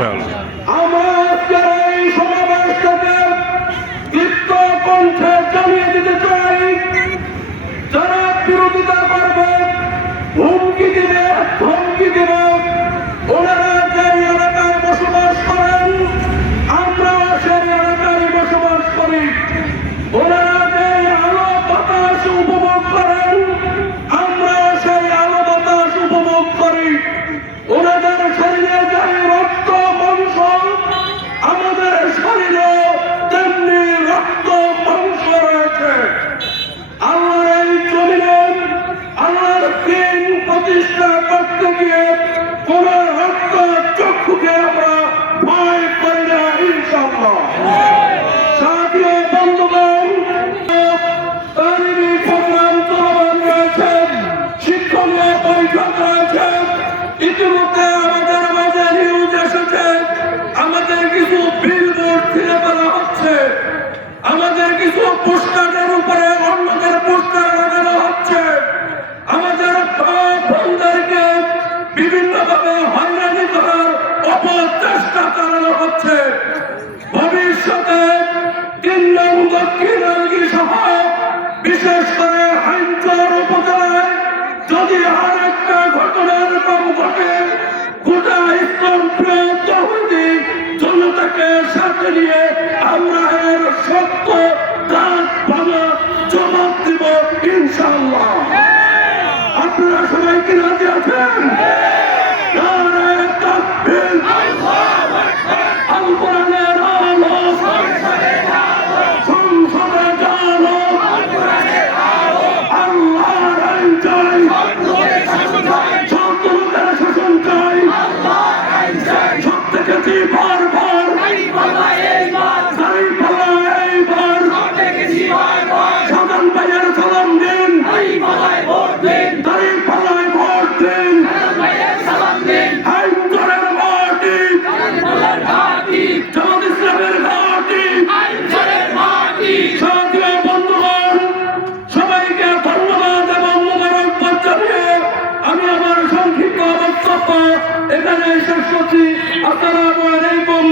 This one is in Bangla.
ইনশাআল্লাহ। আমরা আজকের এই সমাবেশটাকে দীপ্ত কণ্ঠে জানিয়ে দিতে চাই, যারা বিরোধিতা করবে, হুমকি দিবে, ধমকি দিবে, ওনারা যে এলাকায় বসবাস করেন, আমরাও সেই এলাকায় বসবাস করি। ওনারা যে আলো বাতাস উপভোগ করেন, আমরাও সেই আলো বাতাস উপভোগ করি। ওনাদের শরীরে যে রক্ত মাংস, আমাদের শরীরে তেমনি রক্ত মাংস রয়েছে। আল্লাহর এই জমিনে আল্লাহর দিন প্রতিষ্ঠা করতে গিয়ে কোন রক্ত চক্ষুকে আমরা ভয় করি না ইনশাআল্লাহ। সাথীয় বন্ধুগণ, তালিমি প্রোগ্রাম চলমান রয়েছে, শিক্ষণীয় বৈঠক রয়েছে। ইতিমধ্যে আমাদের মাঝে নিউজ এসেছে, আমাদের কিছু বিলবোর্ড ছিঁড়ে ফেলা হচ্ছে, আমাদের কিছু পোস্টারের উপরে অন্যদের পোস্টার লাগানো হচ্ছে, আমাদের বোনদেরকে বিভিন্নভাবে হয়রানি করার অপচেষ্টা চালানো হচ্ছে। ভবিষ্যতে ৩ নং দক্ষিণ আলগী সহ বিশেষ করে হাইমচর উপজেলায় যদি আর একটা ঘটনা এরকম ঘটে, গোটা ইসলাম প্রিয় তৌহিদি জনতাকে সাথে নিয়ে আমরা এর সত্য দাঁত ভাঙা জবাব দিব ইনশাআল্লাহ। আপনারা সবাই কি রাজি আছেন? নারায়ে তাকবীর, আল কোরআনের আলো, সংসদে জালো, আল্লাহর আইন চাই, সত্য লোকের শাসন চাই, সত্য থেকে বারবার এইবার সাধারণ ভাইয়ের সালাম দিন, তারিখ পালায় ভোট দিন, হাইমচরের মাটি, জামাত ইসলামের মাটি। সাথীয় বন্ধুগণ, সবাইকে ধন্যবাদ এবং মোবারকবাদ জানিয়ে আমি আমার সংক্ষিপ্ত বক্তব্য এখানে শেষ করছি। আসসালামু আলাইকুম।